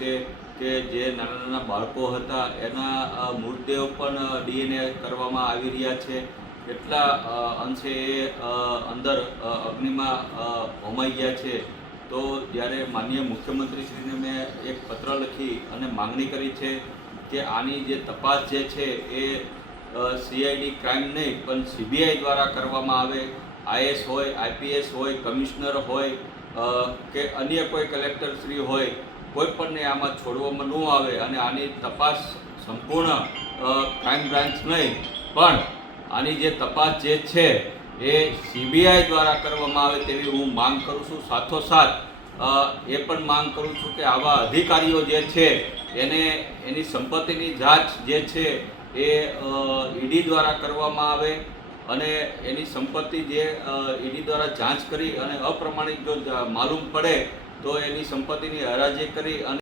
છે કે જે નાના નાના બાળકો હતા એના મૃતદેહો પણ DNA કરવામાં આવી રહ્યા છે. એટલા અંશે એ અંદર અગ્નિમાં હોમાઈ ગયા છે. તો જ્યારે માનનીય મુખ્યમંત્રીશ્રીને મેં એક પત્ર લખી અને માંગણી કરી છે કે આની જે તપાસ જે છે એ CID ક્રાઇમ નહીં પણ CBI દ્વારા કરવામાં આવે. IS હોય, IPS હોય, કમિશનર હોય કે અન્ય કોઈ કલેક્ટરશ્રી હોય, કોઈ પણને આમાં છોડવામાં ન આવે અને આની તપાસ સંપૂર્ણ ક્રાઇમ બ્રાન્ચ નહીં પણ આની જે તપાસ જે છે એ CBI દ્વારા કરવામાં આવે તેવી હું માંગ કરું છું. સાથોસાથ એ પણ માંગ કરું છું કે આવા અધિકારીઓ જે છે એને એની સંપત્તિની જાંચ જે છે એ ED દ્વારા કરવામાં આવે અને એની સંપત્તિ જે ED દ્વારા જાંચ કરી અને અપ્રમાણિક જો માલુમ પડે તો એની સંપત્તિની હરાજી કરી અને